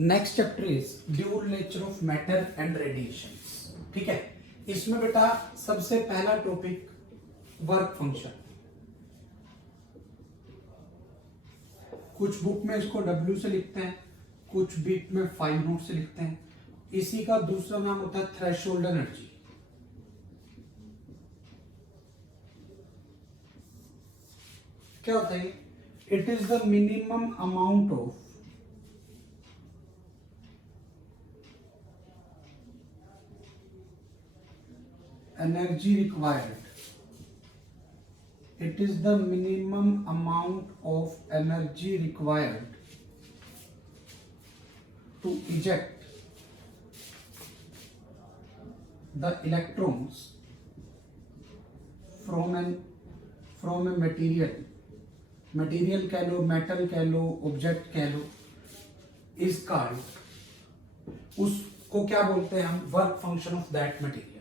Next chapter is dual nature of matter and radiations. ठीक है, इसमें बेटा सबसे पहला टॉपिक वर्क फंक्शन। कुछ बुक में इसको W से लिखते हैं, कुछ बुक में 5 नोट से लिखते हैं। इसी का दूसरा नाम होता है थ्रेशोल्ड एनर्जी। क्या होता है? It is the minimum amount of energy required. It is the minimum amount of energy required to eject the electrons from a material कह लो, मेटल कह लो, ऑब्जेक्ट कह लो, इज कॉल्ड, उसको क्या बोलते हैं हम? Work function of that material.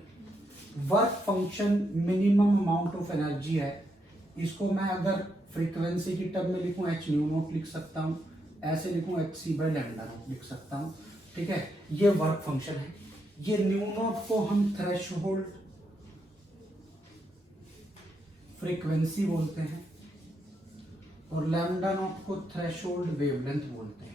Work function minimum amount of energy है। इसको मैं अगर फ्रीक्वेंसी की टर्म में लिखूं h न्यू नॉट लिख सकता हूं, ऐसे लिखूं hc बाय लैम्डा नॉट लिख सकता हूं। ठीक है, ये वर्क फंक्शन है। ये न्यू नॉट को हम थ्रेशोल्ड फ्रीक्वेंसी बोलते हैं और लैम्डा नॉट को थ्रेशोल्ड वेवलेंथ बोलते हैं।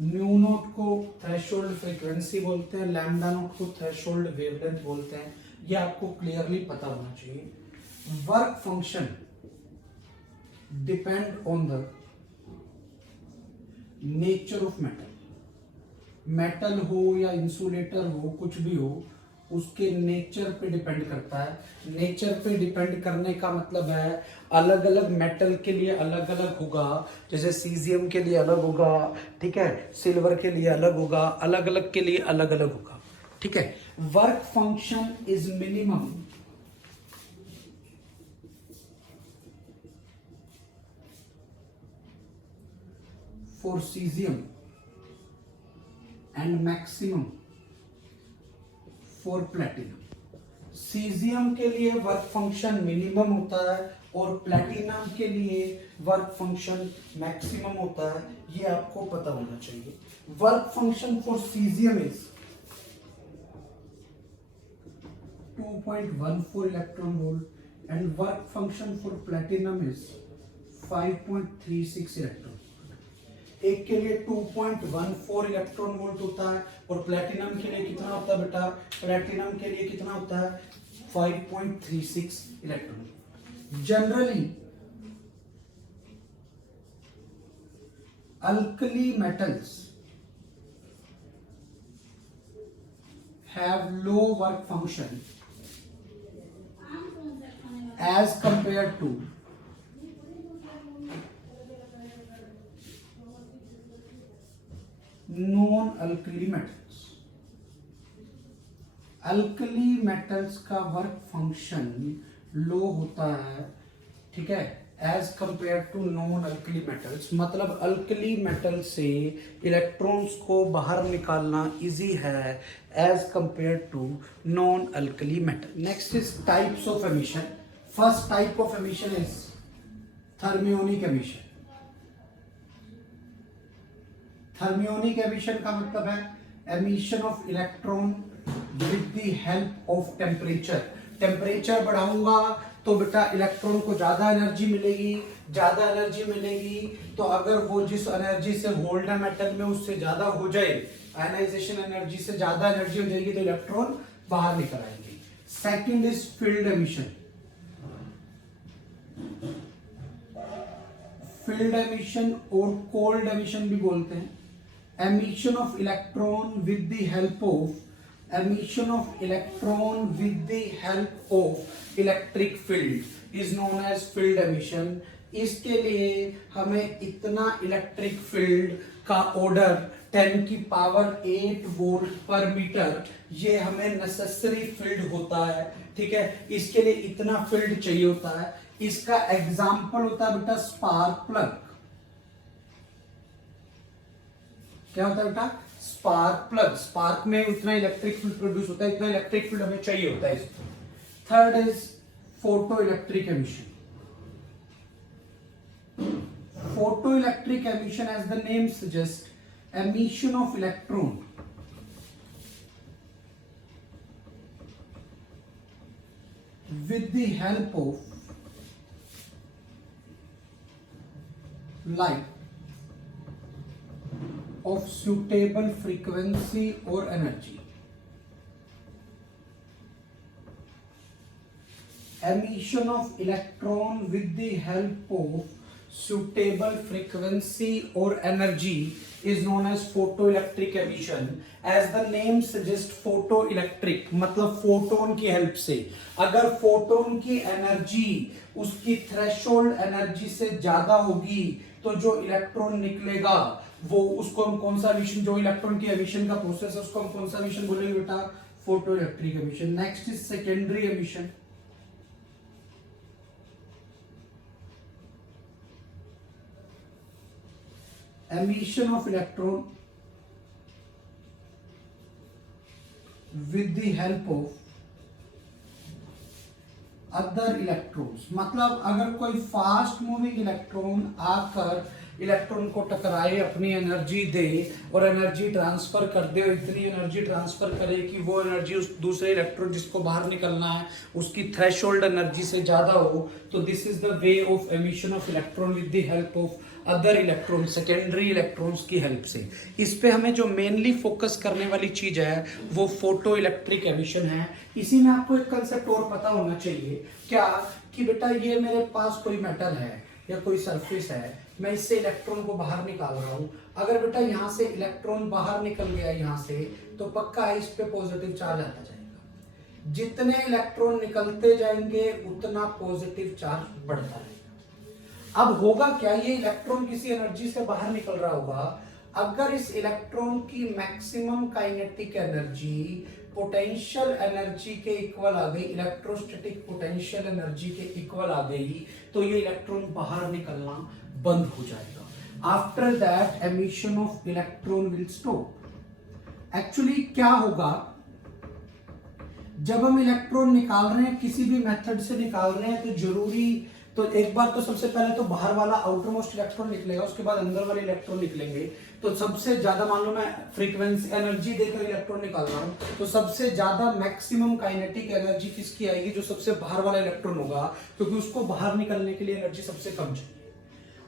न्यू नोट को थ्रेशोल्ड फ्रीक्वेंसी बोलते हैं, लैम्डा नोट को थ्रेशोल्ड वेवलेंथ बोलते हैं। ये आपको क्लियरली पता होना चाहिए। Work function depend on the nature of metal. Metal हो या इंसुलेटर हो, कुछ भी हो, उसके नेचर पे डिपेंड करता है। नेचर पे डिपेंड करने का मतलब है अलग अलग मेटल के लिए अलग अलग होगा। जैसे सीजियम के लिए अलग होगा, ठीक है, सिल्वर के लिए अलग होगा, अलग अलग के लिए अलग अलग होगा। ठीक है, work function is minimum for caesium and maximum for platinum. Caesium के लिए वर्क फंक्शन मिनिमम होता है और प्लेटिनम के लिए वर्क फंक्शन मैक्सिमम होता है। ये आपको पता होना चाहिए। Work function for caesium is 2.14 electron volt and work function for platinum is 5.36 electron. एक के लिए 2.14 इलेक्ट्रॉन वोल्ट होता है और प्लेटिनम के लिए कितना होता है बेटा? प्लेटिनम के लिए कितना होता है? 5.36 electron. Generally alkali metals have low work function as compare to non alkali metals. Alkali metals का वर्क फंक्शन लो होता है, ठीक है, as compare to non alkali metals. मतलब अल्कली मेटल से इलेक्ट्रॉन्स को बाहर निकालना इजी है as compare to non alkali metal. Next is types of emission. First type of emission is thermionic emission. Thermionic emission का मतलब है emission of electron with the help of temperature. Temperature बढ़ाऊंगा तो बेटा इलेक्ट्रॉन को ज्यादा energy मिलेगी। ज्यादा एनर्जी मिलेगी तो अगर वो जिस एनर्जी से होल्ड है मेटल में उससे ज्यादा हो जाए, आयनाइजेशन एनर्जी से ज्यादा एनर्जी हो जाएगी तो इलेक्ट्रॉन बाहर निकल आएंगे। Second is field emission. Field emission और कोल्ड एमिशन भी बोलते हैं। emission of electron with the help of electric field is known as field emission। इसके लिए हमें इतना इलेक्ट्रिक फील्ड का ऑर्डर 10 की पावर 8 वोल्ट पर मीटर, ये हमें नेसेसरी फील्ड होता है। ठीक है, इसके लिए इतना फील्ड चाहिए होता है। इसका एग्जाम्पल होता है बेटा स्पार्क प्लग। क्या होता है बेटा? Spark plug. स्पार्क में उतना इलेक्ट्रिक फील्ड प्रोड्यूस होता है, इतना इलेक्ट्रिक फील्ड हमें चाहिए होता है इसको। Third is photo electric emission. photoelectric emission, as the name suggests, emission of electron with the help of light of suitable frequency or energy. Emission of electron with the help of suitable frequency or energy is known as photoelectric emission. As the name suggests, photoelectric मतलब photon की help से. अगर photon की energy उसकी threshold energy से ज्यादा होगी तो जो इलेक्ट्रॉन निकलेगा वो, उसको हम कौन सा एमिशन, जो इलेक्ट्रॉन की एमिशन का प्रोसेस है उसको हम कौन सा एमिशन बोलेंगे बेटा? Photoelectric emission. Next is secondary emission. Emission of electron with the help of other electrons. मतलब अगर कोई फास्ट मूविंग इलेक्ट्रॉन आकर इलेक्ट्रॉन को टकराए, अपनी एनर्जी दे और एनर्जी ट्रांसफर कर दे, और इतनी एनर्जी ट्रांसफर करे कि वो एनर्जी उस दूसरे इलेक्ट्रॉन जिसको बाहर निकलना है उसकी थ्रेशोल्ड एनर्जी से ज्यादा हो, तो this is the way of emission of electron with the help of other electron, secondary electrons की हेल्प से. इस पे हमें जो मेनली फोकस करने वाली चीज है वो फोटो इलेक्ट्रिक एमिशन है. इसी में आपको एक कंसेप्ट और पता होना चाहिए, क्या कि बेटा ये मेरे पास कोई मेटल है या कोई सरफेस है, मैं इससे इलेक्ट्रॉन को बाहर निकाल रहा हूं. अगर बेटा यहाँ से इलेक्ट्रॉन बाहर निकल गया यहाँ से, तो पक्का इस पे पॉजिटिव चार्ज आता जाएगा. जितने इलेक्ट्रॉन निकलते जाएंगे उतना पॉजिटिव चार्ज बढ़ता रहेगा. अब होगा क्या, ये इलेक्ट्रॉन किसी एनर्जी से बाहर निकल रहा होगा. अगर इस इलेक्ट्रॉन की maximum kinetic energy potential energy के इक्वल आ गई, इलेक्ट्रोस्टैटिक पोटेंशियल एनर्जी के इक्वल आ गई, तो ये इलेक्ट्रॉन बाहर निकलना बंद हो जाएगा. After that emission of electron will stop. Actually क्या होगा, जब हम इलेक्ट्रॉन निकाल रहे हैं, किसी भी मेथड से निकाल रहे हैं, तो जरूरी, तो एक बार तो सबसे पहले तो बाहर वाला आउटर मोस्ट इलेक्ट्रॉन निकलेगा, उसके बाद अंदर वाले इलेक्ट्रॉन निकलेंगे. तो सबसे ज्यादा, मान लो मैं फ्रीक्वेंसी एनर्जी देकर इलेक्ट्रॉन निकाल रहा हूं, तो सबसे ज्यादा मैक्सिमम काइनेटिक एनर्जी किसकी आएगी? जो सबसे बाहर वाला इलेक्ट्रॉन होगा, क्योंकि उसको बाहर निकलने के लिए एनर्जी सबसे कम चाहिए.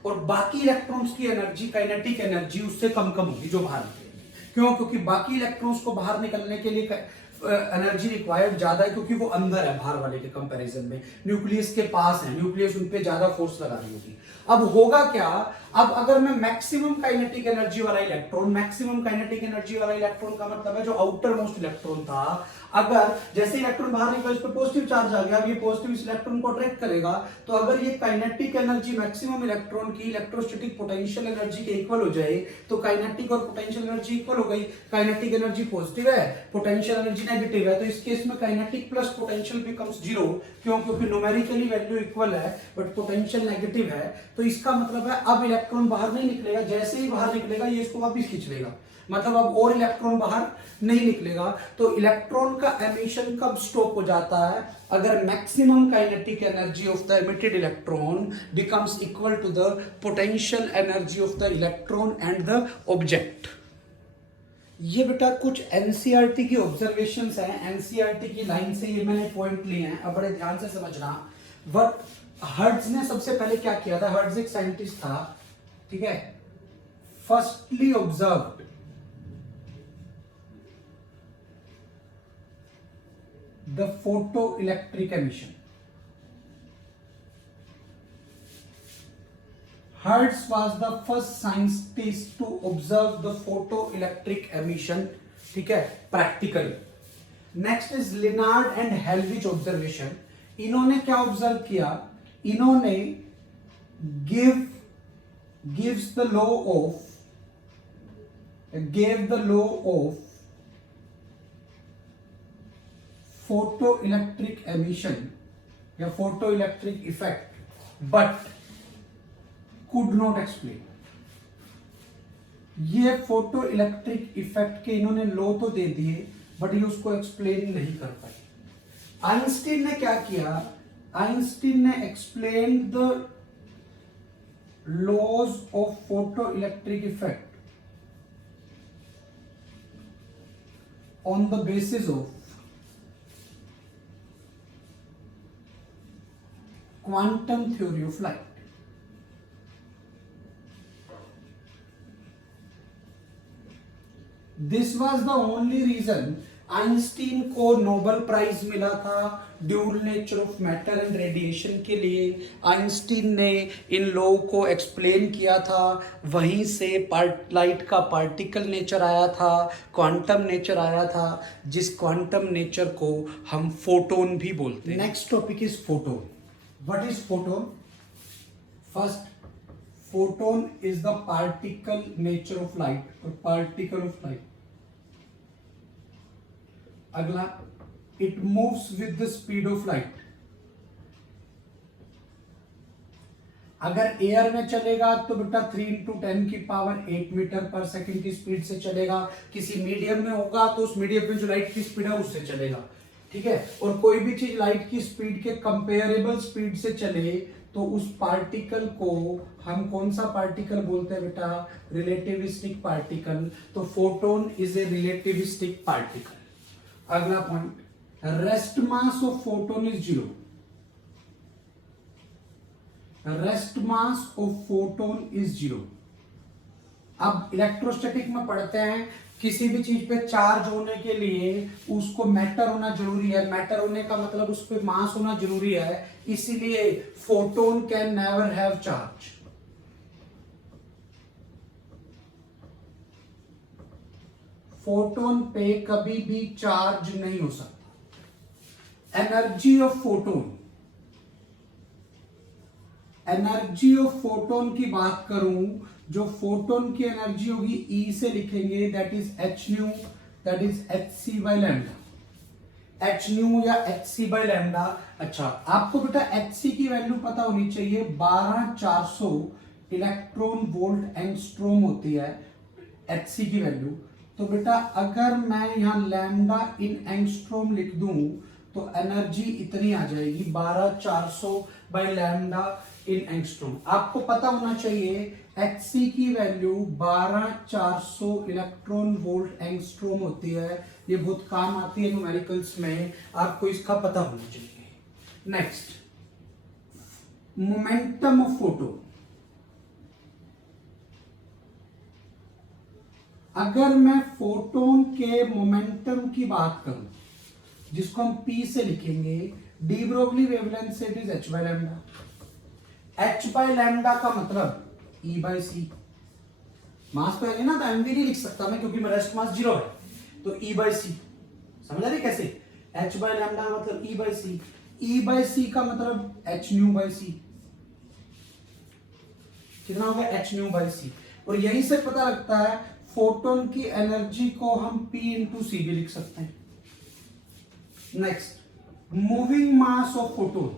और बाकी इलेक्ट्रॉन्स की एनर्जी, काइनेटिक एनर्जी उससे कम होगी जो बाहर निकलेगी. क्यों? क्योंकि बाकी इलेक्ट्रॉन्स को बाहर निकलने के लिए एनर्जी रिक्वायर्ड ज्यादा है, क्योंकि वो अंदर है बाहर वाले के कंपैरिजन में, न्यूक्लियस के पास है, न्यूक्लियस उन पे ज्यादा फोर्स लगा रही होगी. अब होगा क्या, अब अगर मैं मैक्सिमम काइनेटिक एनर्जी वाला इलेक्ट्रॉन, मैक्सिमम काइनेटिक एनर्जी वाला इलेक्ट्रॉन का मतलब है जो आउटर मोस्ट इलेक्ट्रॉन था, अगर जैसे इलेक्ट्रॉन बाहर निकला, इस पे पॉजिटिव चार्ज आ गया, अब ये पॉजिटिव इस इलेक्ट्रॉन को अट्रैक्ट करेगा. तो अगर ये काइनेटिक एनर्जी मैक्सिमम इलेक्ट्रॉन की इलेक्ट्रोस्टैटिक पोटेंशियल एनर्जी के इक्वल हो जाए, तो काइनेटिक और पोटेंशियल एनर्जी इक्वल हो गई. काइनेटिक एनर्जी पॉजिटिव है, पोटेंशियल एनर्जी नेगेटिव है, तो इस केस में kinetic plus potential becomes zero. क्यों? क्योंकि न्यूमेरिकली वैल्यू इक्वल है बट पोटेंशियल नेगेटिव है. तो इसका मतलब है अब इलेक्ट्रॉन बाहर नहीं निकलेगा, जैसे ही बाहर निकलेगा ये इसको वापस खींच लेगा, मतलब अब और इलेक्ट्रॉन बाहर नहीं निकलेगा. तो इलेक्ट्रॉन का एमिशन कब स्टॉप हो जाता है? अगर maximum kinetic energy of the emitted electron becomes equal to the potential energy of the electron and the object. ये बेटा कुछ एनसीईआरटी की ऑब्जर्वेशंस हैं, एनसीईआरटी की लाइन से ये मैंने पॉइंट लिए हैं, अब बड़े ध्यान से समझना. बट हर्ट्ज ने सबसे पहले क्या किया था? हर्ट्ज एक साइंटिस्ट था, ठीक है. Firstly observed the photoelectric emission. Hertz was the first scientist to observe the photoelectric emission, ठीक है, practically. Next is Lenard and Helvig observation. इन्होंने क्या ऑब्जर्व किया? इन्होंने gave the law of photoelectric emission या photoelectric effect, but could not explain. ये photoelectric effect के इन्होंने लॉ तो दे दिए बट ये उसको एक्सप्लेन नहीं कर पाए. आइंस्टीन ने क्या किया? आइंस्टीन ने explain the laws of photoelectric effect on the basis of quantum theory of light. This was the only reason Einstein को नोबेल प्राइज मिला था dual nature of matter and radiation के लिए। आइंस्टीन ने इन लॉ को explain किया था, वहीं से लाइट का पार्टिकल नेचर आया था, क्वांटम नेचर आया था, जिस क्वांटम नेचर को हम फोटोन भी बोलते हैं। Next topic is photon. What is photon? First, photon is the particle nature of light, और पार्टिकल ऑफ लाइट। अगला, it moves with the speed of light. अगर एयर में चलेगा तो बेटा 3 × 10⁸ मीटर पर सेकंड की स्पीड से चलेगा। किसी मीडियम में होगा तो उस मीडियम में जो लाइट की स्पीड है उससे चलेगा, ठीक है। और कोई भी चीज लाइट की स्पीड के कंपेरेबल स्पीड से चले तो उस पार्टिकल को हम कौन सा पार्टिकल बोलते हैं बेटा? Relativistic particle. तो photon is a relativistic particle. अगला point, rest mass of photon is 0। Rest mass of photon is 0। अब इलेक्ट्रोस्टैटिक में पढ़ते हैं, किसी भी चीज पे चार्ज होने के लिए उसको मैटर होना जरूरी है। मैटर होने का मतलब उस पे मास होना जरूरी है, इसीलिए photon can never have charge. Photon पे कभी भी चार्ज नहीं हो सकता। Energy of photon, energy of photon की बात करूं, जो फोटोन की एनर्जी होगी ई से लिखेंगे, that is h nu, that is h c by lambda. H nu या एच सी बाई लैम्डा। अच्छा, आपको बेटा एच सी की वैल्यू पता होनी चाहिए, 12400 इलेक्ट्रॉन वोल्ट एंगस्ट्रोम होती है एच सी की वैल्यू। तो बेटा अगर मैं यहां लैम्डा इन एंगस्ट्रोम लिख दूं तो एनर्जी इतनी आ जाएगी, 12400 बाई लैम्डा इन एंगस्ट्रोम। आपको पता होना चाहिए Hc की वैल्यू 12400 इलेक्ट्रॉन वोल्ट एंगस्ट्रोम होती है। ये बहुत काम आती है न्यूमेरिकल्स में, आपको इसका पता होना चाहिए। Next, momentum of photon. अगर मैं फोटोन के मोमेंटम की बात करूं, जिसको हम P से लिखेंगे, डी ब्रोगली वेवलेंथ से it is h by lambda. h by lambda का मतलब E बाय सी। मास तो है ना, तो mv नहीं लिख सकता मैं, क्योंकि मेरा रेस्ट मास 0 है, तो E बाय सी। समझ आ रही कैसे? h बाय लैम्डा मतलब E बाय सी। E बाय सी का मतलब h न्यू बाय सी। कितना हो गया? h न्यू बाय सी। और यहीं से पता लगता है फोटोन की एनर्जी को हम P इंटू सी भी लिख सकते हैं। Next, moving mass of photon.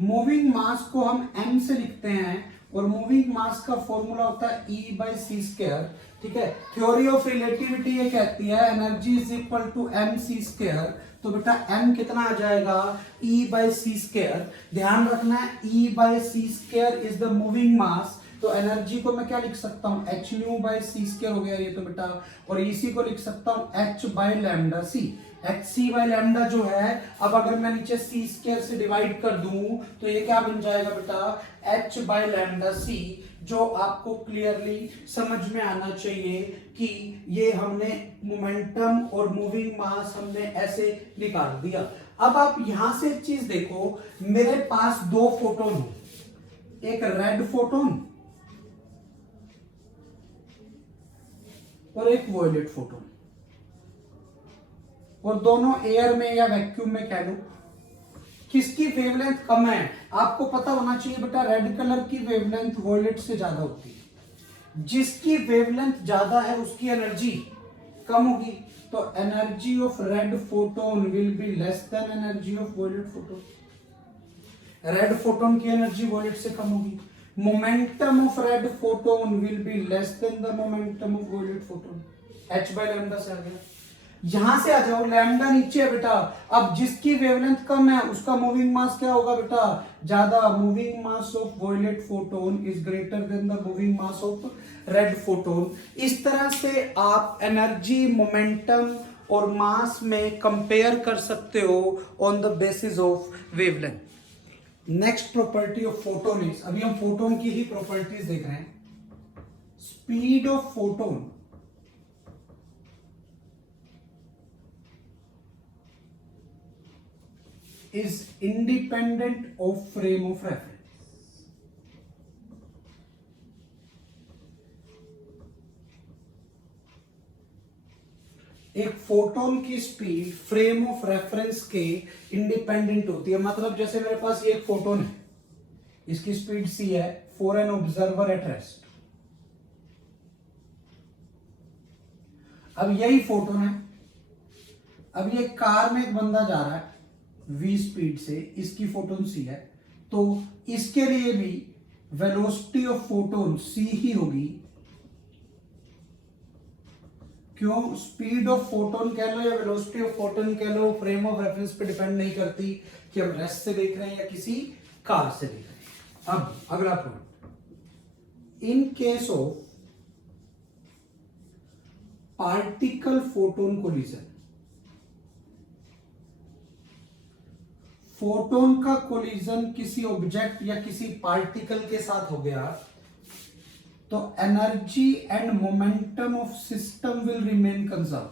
Moving mass को हम m से लिखते हैं, और मूविंग मास का फॉर्मूला होता है E बाई सी स्क्वायर, ठीक है। थ्योरी ऑफ रिलेटिविटी ये कहती है energy is equal to m c square. तो बेटा m कितना आ जाएगा? E by c square. ध्यान रखना है E by c square is the moving mass. तो एनर्जी को मैं क्या लिख सकता हूं? h nu by c square हो गया ये तो बेटा, और इसी को लिख सकता हूं h by lambda c. H c by lambda जो है, अब अगर मैं नीचे सी स्क्वायर से डिवाइड कर दूं तो ये क्या बन जाएगा बेटा? h बाई लैम्डा सी, जो आपको क्लियरली समझ में आना चाहिए कि ये हमने मोमेंटम और मूविंग मास हमने ऐसे निकाल दिया। अब आप यहां से एक चीज देखो, मेरे पास दो फोटोन हो, एक रेड फोटोन और एक वॉयलेट फोटोन, और दोनों एयर में या वैक्यूम में कह लो। किसकी वेवलेंथ कम है? आपको पता होना चाहिए बेटा, रेड कलर की वेवलेंथ वॉयलेट से ज्यादा होती है। जिसकी वेवलेंथ ज्यादा है उसकी एनर्जी कम होगी, तो energy of red photon will be less than energy of violet photon. Red photon की एनर्जी वॉयलेट से कम होगी। Momentum of red photon will be less than the momentum of violet photon. h by lambda से आ गया। यहां से आ जाओ, लैम्डा नीचे है बेटा। अब जिसकी वेवलेंथ कम है उसका मूविंग मास क्या होगा बेटा, ज्यादा। Moving mass of violet photon is greater than the moving mass of red photon. इस तरह से आप एनर्जी, मोमेंटम और मास में कंपेयर कर सकते हो on the basis of wavelength. Next property of photon is, अभी हम फोटोन की ही प्रॉपर्टीज देख रहे हैं। Speed of photon is independent of frame of reference. एक फोटोन की स्पीड फ्रेम ऑफ रेफरेंस के इंडिपेंडेंट होती है। मतलब जैसे मेरे पास ये एक फोटोन है, इसकी स्पीड c है for an observer at rest. अब यही फोटोन है, अब ये कार में एक बंदा जा रहा है v स्पीड से, इसकी फोटोन c है, तो इसके लिए भी वेलोसिटी ऑफ फोटोन c ही होगी। क्यों? स्पीड ऑफ फोटोन कह लो या वेलोसिटी ऑफ फोटोन कह लो, फ्रेम ऑफ रेफरेंस पे डिपेंड नहीं करती कि हम रेस्ट से देख रहे हैं या किसी कार से देख रहे हैं। अब अगला point, in case of particle photon collision, photon का कोलिजन किसी ऑब्जेक्ट या किसी पार्टिकल के साथ हो गया तो energy and momentum of system will remain conserve.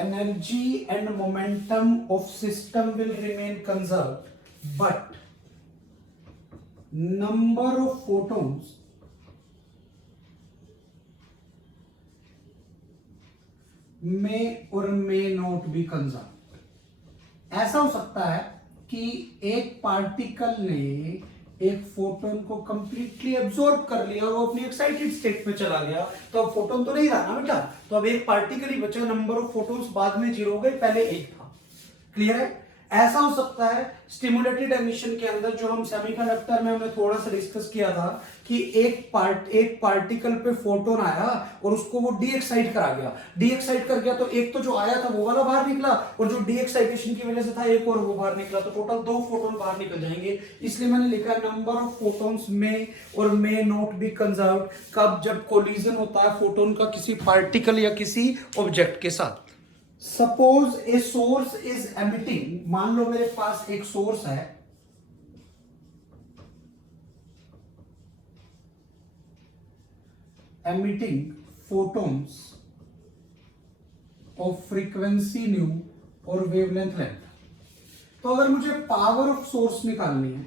Energy and momentum of system will remain conserve, but number of photons may or may not be conserved। ऐसा हो सकता है कि एक पार्टिकल ने एक फोटोन को कंप्लीटली एब्जॉर्ब कर लिया, वो अपनी एक्साइटेड स्टेट में चला गया, तो अब फोटोन तो नहीं रहा ना बेटा, तो अब एक पार्टिकल ही बचा। नंबर ऑफ फोटोन्स बाद में 0 हो गए, पहले 1 था। क्लियर है? ऐसा हो सकता है स्टिमुलेटेड एमिशन के अंदर, जो हम सेमीकंडक्टर में हमने थोड़ा सा डिस्कस किया था, कि एक पार्टिकल पे फोटोन आया और उसको वो डी एक्साइट करा गया। डी एक्साइट कर गया तो एक तो जो आया था वो वाला बाहर निकला, और जो डी एक्साइटेशन की वजह से था एक और वो बाहर निकला, तो टोटल 2 फोटोन बाहर निकल जाएंगे। इसलिए मैंने लिखा नंबर ऑफ फोटोन्स में और मे नॉट बी कंजर्व्ड, कब? जब कोलिजन होता है फोटोन का किसी पार्टिकल या किसी ऑब्जेक्ट के साथ। Suppose a source is emitting, मान लो मेरे पास एक सोर्स है, emitting photons of frequency new और वेवलेंथ लेंथ। तो अगर मुझे पावर ऑफ सोर्स निकालनी है,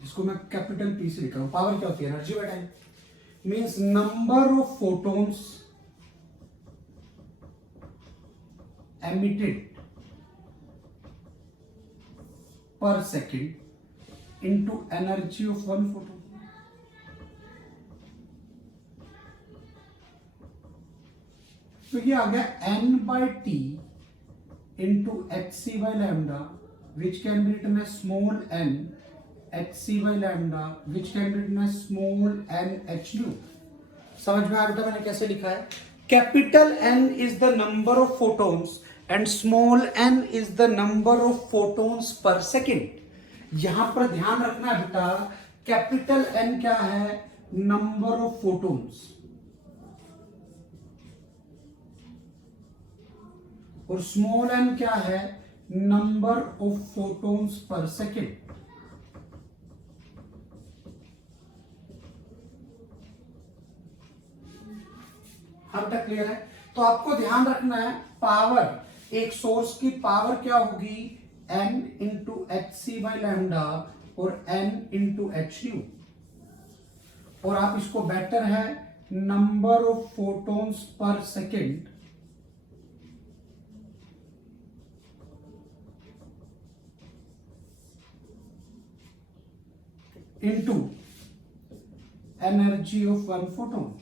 जिसको मैं कैपिटल पी से लिख रहा हूं, पावर क्या होती है? Energy by time. Means number of photons emitted per second into energy of one photon। तो ये आ गया n by t into hc by lambda, which can be written as small n hc by lambda, which can be written as small n h nu। समझ में आया बेटा मैंने कैसे लिखा है? Capital N is the number of photons and small n is the number of photons per second. यहां पर ध्यान रखना है बेटा, कैपिटल N क्या है? नंबर ऑफ फोटोन्स, और स्मॉल n क्या है? Number of photons per second. हम तक क्लियर है? तो आपको ध्यान रखना है, पावर, एक सोर्स की पावर क्या होगी? n into h c by lambda और n इंटू एच यू, और आप इसको बेटर है number of photons per second into energy of one photon.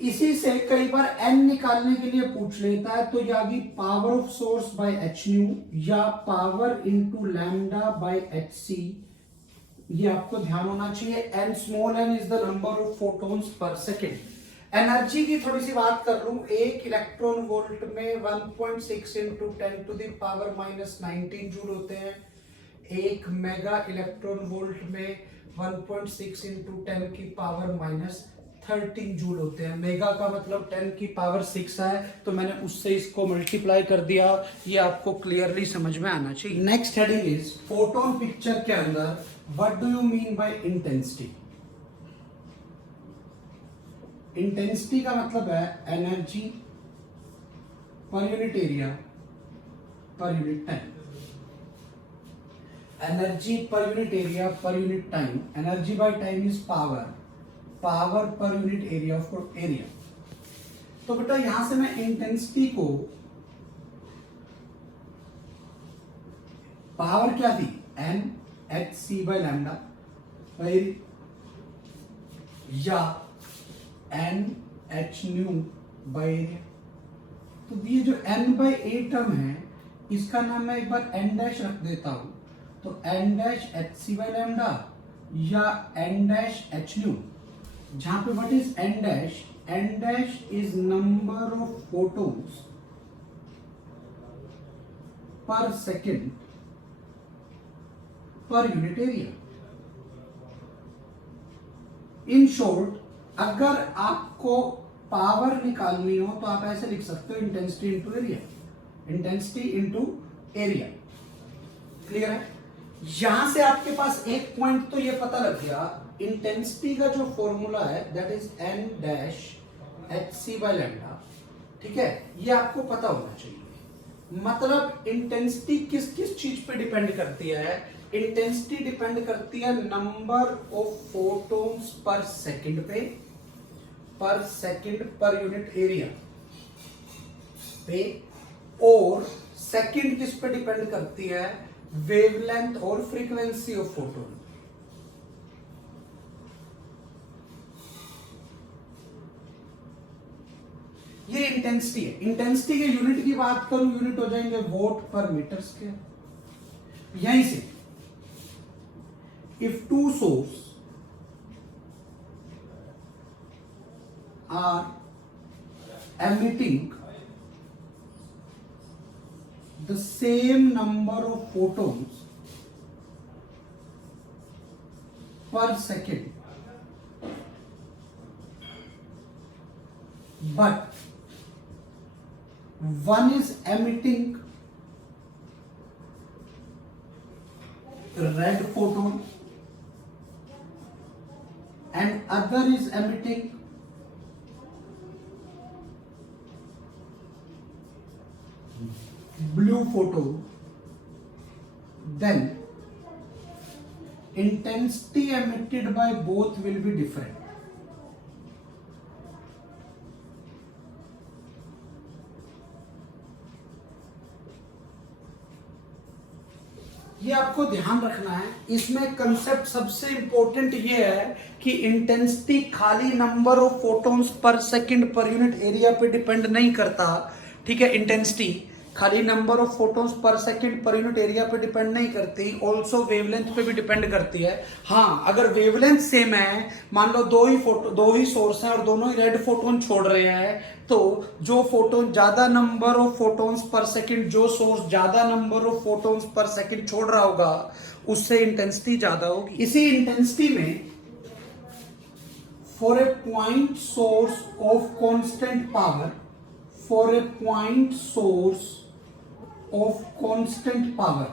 इसी से कई बार n निकालने के लिए पूछ लेता है, तो या भी power of source by h nu या power into lambda by h c, ये आपको ध्यान होना चाहिए। n small n is the number of photons per second. Energy की थोड़ी सी बात कर लूं, एक इलेक्ट्रॉन वोल्ट में 1.6 into 10 to the power minus 19 joule होते हैं। एक मेगा इलेक्ट्रॉन वोल्ट में 1.6 इंटू 10 की पावर माइनस 13 जूल होते हैं। मेगा का मतलब 10 की पावर 6 है, तो मैंने उससे इसको मल्टीप्लाई कर दिया। ये आपको क्लियरली समझ में आना चाहिए। Next heading is photon picture के अंदर what do you mean by intensity. Intensity का मतलब है एनर्जी पर unit area per unit time. Energy पर unit area per unit time. Energy by time is power, power पर यूनिट एरिया ऑफ एरिया। तो बेटा यहां से मैं इंटेंसिटी को, पावर क्या थी, n h c by lambda या n h nu by area. तो ये जो n बाय ए टर्म है, इसका नाम मैं एक बार n डैश रख देता हूं, तो n dash h c by lambda या n डैश एच न्यू, जहां पे what is n dash, n dash is number of photons per second per unit area. In short, अगर आपको पावर निकालनी हो तो आप ऐसे लिख सकते हो, intensity into area, intensity into area. Clear है? यहां से आपके पास एक पॉइंट तो ये पता लग गया, इंटेंसिटी का जो फॉर्मूला है that is n dash h c by lambda. ठीक है, ये आपको पता होना चाहिए। मतलब इंटेंसिटी किस किस चीज पे डिपेंड करती है? इंटेंसिटी डिपेंड करती है number of photons per second पे, पर सेकंड पर यूनिट एरिया पे, और सेकंड किस पे डिपेंड करती है? वेवलेंथ और फ्रीक्वेंसी ऑफ फोटोन। ये इंटेंसिटी है। इंटेंसिटी के यूनिट की बात करूं, यूनिट हो जाएंगे वोट पर मीटर स्क्वायर। यहीं से if two sources are emitting the same number of photons per second, but one is emitting red photon and other is emitting blue photon, then intensity emitted by both will be different. ये आपको ध्यान रखना है। इसमें concept सबसे important ये है कि इंटेंसिटी खाली number of photons per second per unit area पे डिपेंड नहीं करता। ठीक है, इंटेंसिटी खाली number of photons per second per unit area पे डिपेंड नहीं करती, ऑल्सो वेवलेंथ पे भी डिपेंड करती है। हाँ, अगर वेवलेंथ सेम है, मान लो दो ही सोर्स हैं और दोनों ही रेड फोटोन छोड़ रहे हैं, तो जो फोटोन ज्यादा number of photons per second, जो सोर्स ज्यादा number of photons per second छोड़ रहा होगा, उससे इंटेंसिटी ज्यादा होगी। इसी इंटेंसिटी में for a point source of constant power, for a point source of constant power,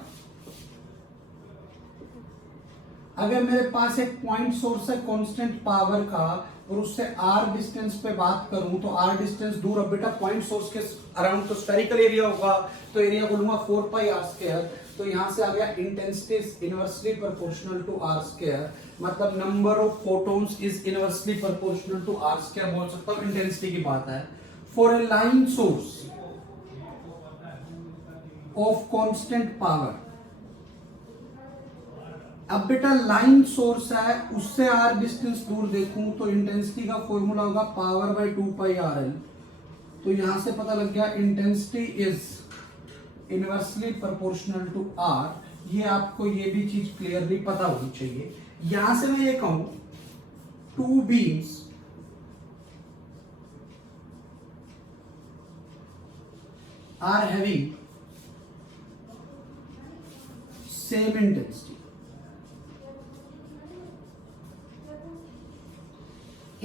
अगर मेरे पास एक पॉइंट सोर्स है कांस्टेंट पावर का और उससे r डिस्टेंस पे बात करूं, तो r डिस्टेंस दूर, अब बेटा पॉइंट सोर्स के अराउंड तो स्फेरिकल एरिया होगा, तो एरिया को लूंगा 4 पाई r स्क्वायर। तो यहां से आ गया intensity is inversely proportional to r square, मतलब number of photons is inversely proportional to r square बोल सकता हूं। इंटेंसिटी की बात है। For a line source of constant power, अब बेटा लाइन सोर्स है, उससे आर डिस्टेंस दूर देखूं तो इंटेंसिटी का फॉर्मूला होगा पावर बाय 2πRL। तो यहां से पता लग गया intensity is inversely proportional to r. ये आपको ये भी चीज क्लियरली पता होनी चाहिए। यहां से मैं ये कहूं two beams are having same intensity.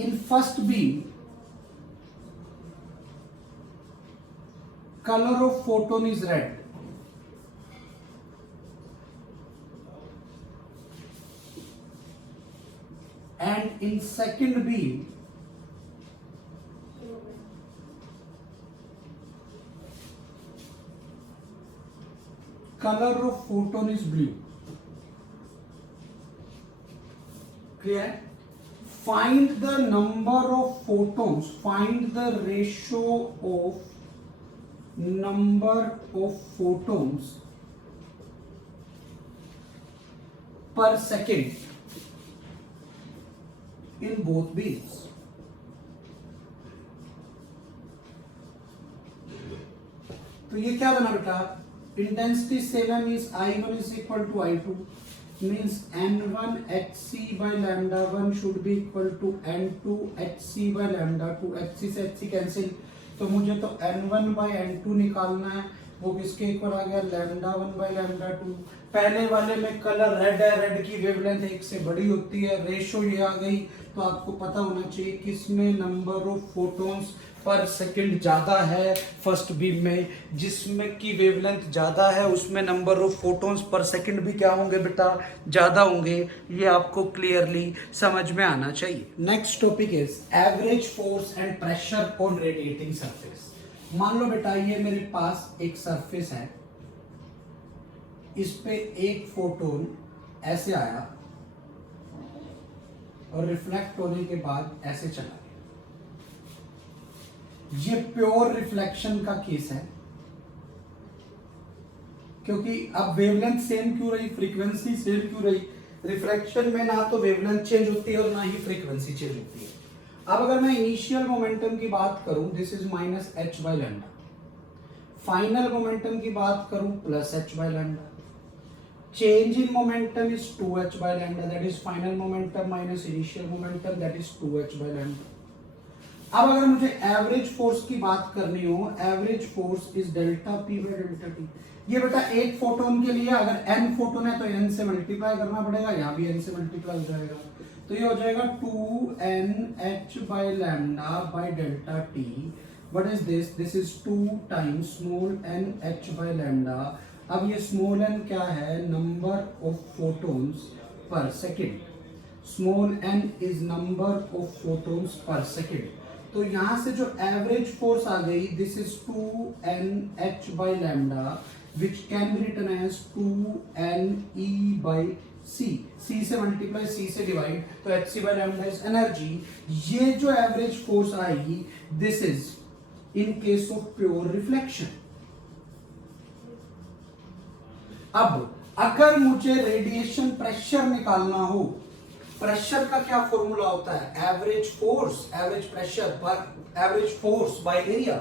In first beam, color of photon is red. And in second beam, color of photon is blue. Clear? Find the number of photons, find the ratio of number of photons per second in both beams. तो ये क्या बना बेटा, intensity same है, means I1 is equal to I2, means N1 hc by lambda 1 should be equal to N2 hc by lambda 2। hc से hc cancel, तो मुझे तो N1 by N2 निकालना है, वो किसके इक्वल आ गया, लैम्डा 1 by लैम्डा 2। पहले वाले में कलर रेड है, रेड की वेवलेंथ एक से बड़ी होती है, रेशो ये आ गई। तो आपको पता होना चाहिए किसमें number of photons per second ज्यादा है, फर्स्ट बीम में। जिसमें की वेवलेंथ ज्यादा है उसमें number of photons per second भी क्या होंगे बेटा, ज्यादा होंगे। ये आपको क्लियरली समझ में आना चाहिए। Next topic is average force and pressure on radiating surface. मान लो बेटा ये मेरे पास एक सरफेस है, इस पे एक फोटोन ऐसे आया और रिफ्लेक्ट होने के बाद ऐसे चला गया। ये प्योर रिफ्लेक्शन का केस है, क्योंकि अब वेवलेंथ सेम क्यों रही, फ्रीक्वेंसी सेम क्यों रही। रिफ्लेक्शन में ना तो वेवलेंथ चेंज होती है और ना ही फ्रीक्वेंसी चेंज होती है। अब अगर मैं इनिशियल मोमेंटम की बात करूं, this is minus H by lambda. Final momentum की बात करूं, plus H by lambda. Change in momentum is 2h by lambda, that is final momentum minus initial momentum, that is 2h by lambda। अब अगर मुझे average force की बात करनी हो, average force is delta P by delta T. ये बेटा एक फोटोन के लिए अगर n फोटोन है तो n से मल्टीप्लाई करना पड़ेगा, यहाँ भी n से मल्टीप्लाई हो जाएगा। तो ये हो जाएगा 2nh by lambda by delta t। What is this? This is 2 times small n h by lambda। अब ये स्मॉल n क्या है, number of photons per second. Small n is number of photons per second. तो यहां से जो average force आ गई, this is 2nh by lambda which can be written as 2ne by c। c से multiply, c से divide, तो hc by lambda is energy. ये जो एवरेज फोर्स आएगी, this is in case of pure reflection. अब अगर मुझे radiation pressure निकालना हो, प्रेशर का क्या फॉर्मूला होता है, एवरेज फोर्स, एवरेज प्रेशर पर एवरेज फोर्स बाय एरिया।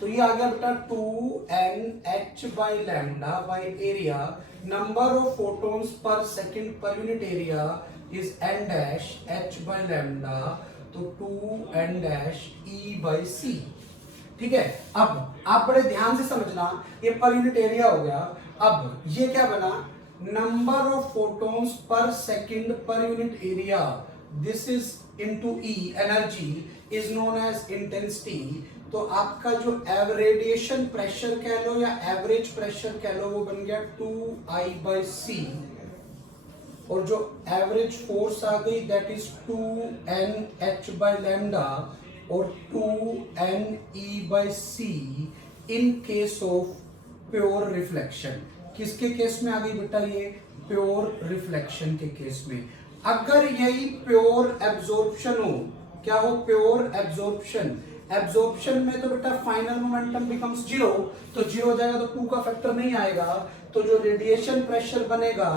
तो ये आ गया बेटा 2nh by lambda by area। Number of photons per second per unit area is n dash h by lambda, तो 2n dash e by c। ठीक है, अब आप बड़े ध्यान से समझना, ये पर यूनिट एरिया हो गया। अब ये क्या बना, number of photons per second per unit area, this is into E, energy is known as intensity. तो आपका जो रेडिएशन प्रेशर कह लो या एवरेज प्रेशर कह लो, वो बन गया 2I by c। और जो एवरेज फोर्स आ गई, that is 2nh by lambda और 2ne by c in case of pure reflection. किसके केस में आ गई बेटा, ये प्योर रिफ्लेक्शन के केस में। अगर यही प्योर एब्जॉर्प्शन हो, क्या हो, प्योर एब्जॉर्प्शन। एब्जॉर्प्शन में तो बेटा फाइनल मोमेंटम बिकम्स 0, तो 0 हो जाएगा तो 2 का फैक्टर नहीं आएगा। तो जो रेडिएशन प्रेशर बनेगा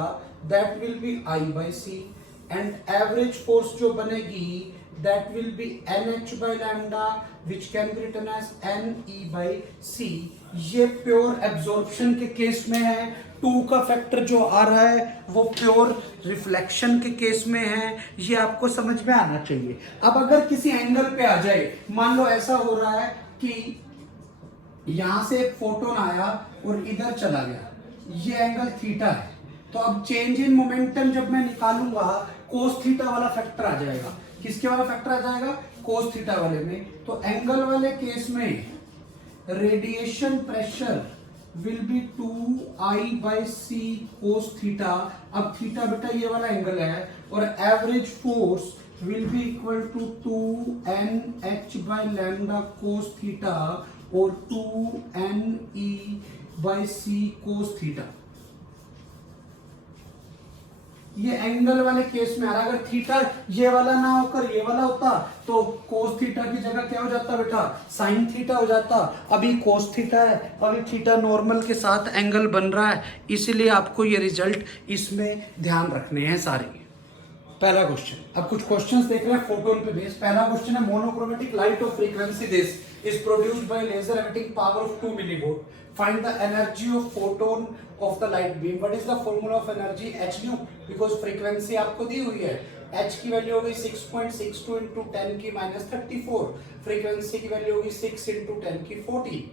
that will be I by C, and average force जो बनेगी that will be NH by lambda which can be written as NE by C. ये प्योर एब्जॉर्प्शन के केस में है, 2 का फैक्टर जो आ रहा है वो प्योर रिफ्लेक्शन के केस में है, ये आपको समझ में आना चाहिए। अब अगर किसी एंगल पे आ जाए, मान लो ऐसा हो रहा है कि यहां से एक फोटोन आया और इधर चला गया, ये एंगल थीटा है, तो अब चेंज इन मोमेंटम जब मैं निकालूंगा कोस थीटा वाला फैक्टर आ जाएगा। किसके वाला फैक्टर आ जाएगा? कोस थीटा वाले में। तो एंगल वाले केस में radiation pressure will be 2I by C cos theta. अब थीटा बेटा ये वाला एंगल है, और average force will be equal to 2NH by lambda cos theta और 2NE by C cos theta. ये एंगल वाले केस में आ रहा है। अगर थीटा ये वाला ना होकर ये वाला होता तो कोस थीटा की जगह क्या हो जाता बेटा? साइन थीटा हो जाता। अभी कोस थीटा है, अभी थीटा नॉर्मल के साथ एंगल बन रहा है, इसीलिए आपको ये रिजल्ट इसमें ध्यान रखने हैं सारे। पहला क्वेश्चन, अब कुछ क्वेश्चंस देख रहे हैं फोटोन पे बेस। पहला क्वेश्चन है monochromatic light of frequency this is produced by laser emitting power of 2 millivolt. Find the energy of photon of the light beam. What is the formula of energy? H nu, because frequency आपको दी हुई है। H की value होगी 6.62 into 10 की -34, frequency की value होगी 6 into 10 की 40।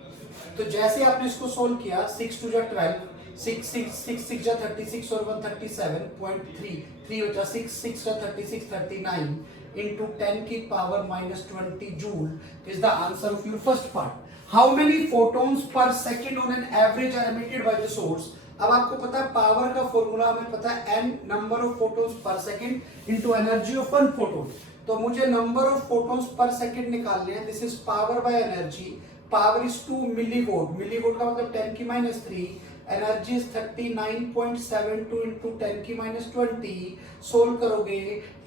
तो जैसे आपने इसको सोल्व किया, 6 2 12, 6 जा 36 और 1 37.3, 3 बचा 6 6 जा 36 39 into 10 की power -20 joule is the answer of your first part. How many photons per second on an average are emitted by the source? अब आपको पता है पावर का फॉर्मूला, हमें पता है n नंबर ऑफ फोटोन्स पर second into energy of one photon. तो मुझे नंबर ऑफ फोटोन्स पर सेकंड निकालने हैं। This is power by energy. Power is 2 millivolt, millivolt का मतलब 10 की -3, एनर्जी इज 39.72 इंटू 10 की -20। सोल्व करोगे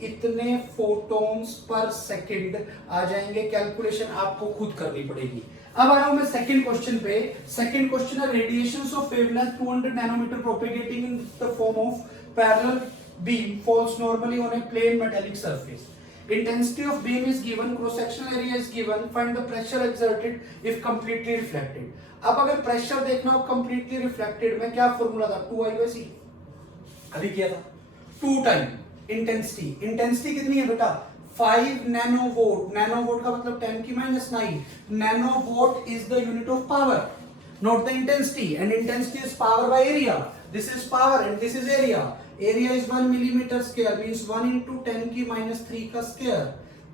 इतने फोटोन्स पर सेकंड आ जाएंगे। कैलकुलेशन आपको खुद करनी पड़ेगी। अब आ रहा हूं मैं सेकंड क्वेश्चन पे। सेकंड क्वेश्चन है radiations of wavelength 200 nanometer propagating in the form of parallel beam falls normally on a plane metallic surface. Intensity of beam is given, cross sectional area is given, find the pressure exerted if completely reflected. अब अगर pressure देखना हो completely reflected में क्या formula था? 2I by C। अभी किया था 2 टाइम इंटेंसिटी। इंटेंसिटी कितनी है बेटा? 5 नैनोवोल्ट। नैनोवोल्ट का मतलब 10 की -9। Nanovolt is the unit of power, not the intensity, and intensity is power by area. This is power and this is area. Area is 1 millimeter square, means 1 into 10 की -3 का square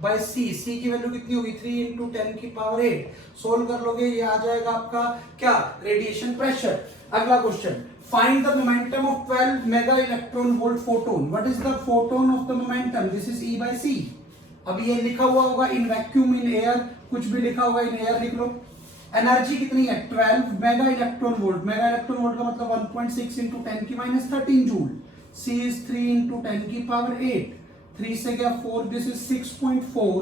by C। C की value कितनी होगी? 3 into 10 की power 8। Solve कर लोगे, ये आ जाएगा आपका क्या? Radiation pressure. अगला question, find the momentum of 12 mega electron volt photon. What is the photon of the momentum? This is E by C। अब ये लिखा हुआ होगा इन वैक्यूम, इन एयर, कुछ भी लिखा होगा इन एयर लिख लो। एनर्जी कितनी है? 12 mega electron volt. Mega electron volt का मतलब 1.6 into 10 की -13 जूल। C is 3 into 10 की पावर 8, 3 से गया 4, दिस इज 6.4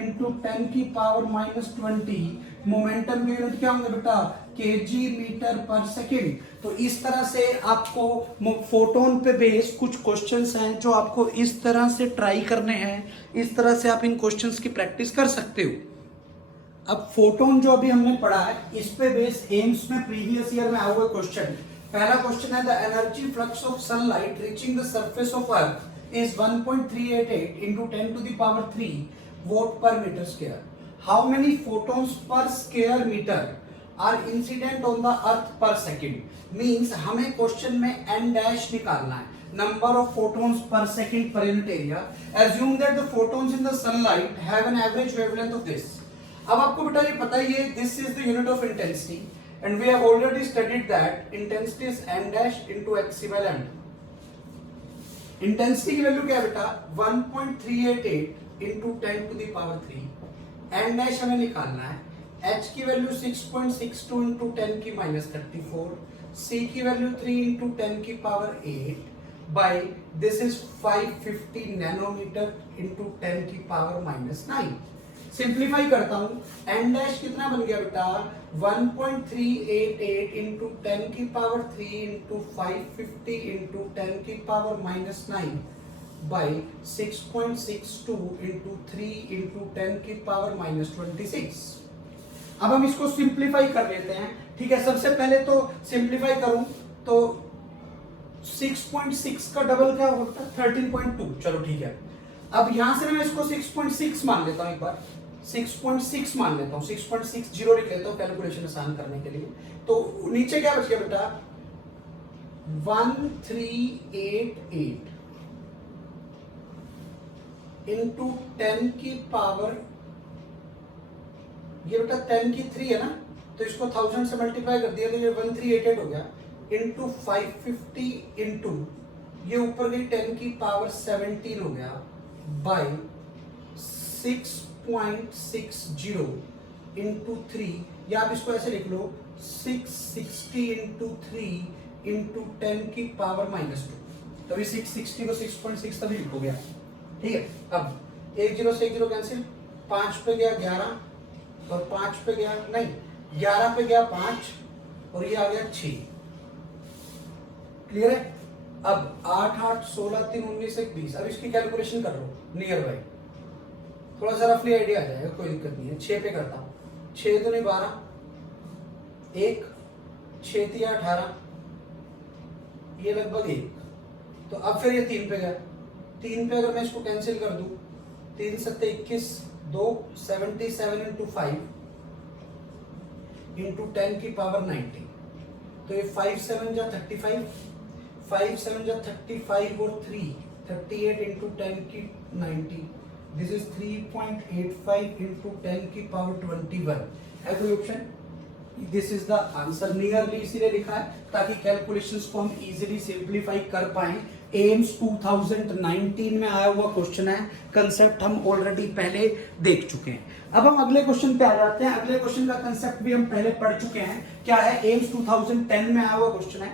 into 10 की पावर -20। मोमेंटम की यूनिट क्या होंगे बेटा? केजी मीटर पर सेकेंड। तो इस तरह से आपको फोटोन पे बेस कुछ क्वेश्चंस हैं जो आपको इस तरह से ट्राई करने हैं। इस तरह से आप इन क्वेश्चंस की प्रैक्टिस कर सकते हो। अब फोटोन जो अभी हमने पढ़ा है, इस पे बेस एम्स में प्रीवियस ईयर में आया हुआ क्वेश्चन। पहला क्वेश्चन है the energy flux of sunlight reaching the surface of earth is 1.388 into 10 to the power 3 watt per meter square. How many photons per square meter are incident on the earth per second? Means हमें question में n dash निकालना है, number of photons per second per unit area. Assume that the photons in the sunlight have an average wavelength of this. अब आपको बेटा ये पता है, ये this is the unit of intensity. And we have already studied that intensity is n dash into x by lambda. Intensity की value क्या है बेटा? 1.388 into 10 to the power 3. n dash हमें निकालना है। h की वैल्यू 6.62 into 10 की -34, c की वैल्यू 3 into 10 की power 8 by this is 550 nanometer into 10 की पावर -9। सिंप्लीफाई करता हूं, n डैश कितना बन गया बेटा? 1.388 into 10 की पावर 3 into 550 into 10 की पावर -9 by 6.62 into 3 into 10 की पावर -26। अब हम इसको सिंप्लीफाई कर लेते हैं। ठीक है, सबसे पहले तो सिंप्लीफाई करूं तो 6.6 का डबल क्या होता है 13.2। चलो ठीक है, अब यहां से मैं इसको 6.6 मान लेता हूं, एक बार 6.6 मान लेता हूं, 6.60 लिख लेता हूं कैलकुलेशन आसान करने के लिए। तो नीचे क्या बच गया बेटा 1388 इंटू 10 की पावर, ये बेटा 10 की 3 है ना, तो इसको 1000 से मल्टीप्लाई कर दिया तो ये 1388 हो गया, इंटू 550 इंटू ये ऊपर गई 10 की पावर 17 हो गया बाय 6.60 इंटू 3, या आप इसको ऐसे लिख लो 660 इंटू 3 इंटू 10 की पावर -2। तभी 660 को 6.6 तभी हो गया। ठीक है, अब 1 0 से 1 0 कैंसिल, 5 पे गया 11 और 5 पे गया नहीं 11 पे गया 5 और ये आ गया 6। क्लियर है? अब 8 8 16 3 19 1 20। अब इसकी कैलकुलेशन कर लो नियर बाई, थोड़ा सा रफली आइडिया आ जाएगा, कोई दिक्कत नहीं है। 6 पे करता हूं, 6 दूनी 12, 1 6 तिया 18, ये लगभग 1। तो अब फिर ये 3 पे गया, 3 पे अगर मैं इसको कैंसिल कर दूं 3 7 21 2 77 इंटू 5 इंटू 10 की पावर 90, तो ये 5 7 जा 35, 5 7 जा 35 और 3 38 इंटू 10 की 90, दिस इज 3.85 इंटू 10 की पावर 21। है कोई option? This is the answer. Nearly इसीलिए लिखा है ताकि कैलकुलेशंस को हम इजीली सिंप्लीफाई कर पाएं। एम्स 2019 में आया हुआ क्वेश्चन है, कंसेप्ट हम ऑलरेडी पहले देख चुके हैं। अब हम अगले क्वेश्चन पे आ जाते हैं। अगले क्वेश्चन का कंसेप्ट भी हम पहले पढ़ चुके हैं। क्या है? एम्स 2010 में आया हुआ क्वेश्चन है।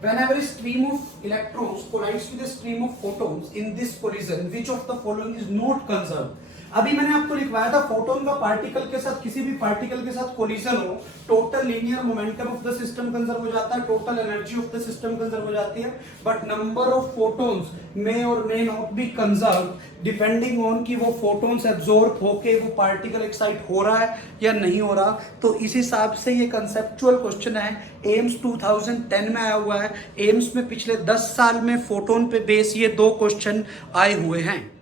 Whenever a stream of electrons collides with a stream of photons in this collision, which of the following is not conserved? अभी मैंने आपको लिखवाया था फोटोन का पार्टिकल के साथ, किसी भी पार्टिकल के साथ कोलिजन हो, total linear momentum of the system conserve हो जाता है, total energy of the system conserve हो जाती है, बट नंबर ऑफ फोटोन्स मे और may not be conserve depending on कि वो फोटोन्स एब्जॉर्ब होके वो पार्टिकल एक्साइट हो रहा है या नहीं हो रहा। तो इस हिसाब से ये कंसेप्चुअल क्वेश्चन है, एम्स 2010 में आया हुआ है। एम्स में पिछले 10 साल में फोटोन पे बेस ये 2 क्वेश्चन आए हुए हैं।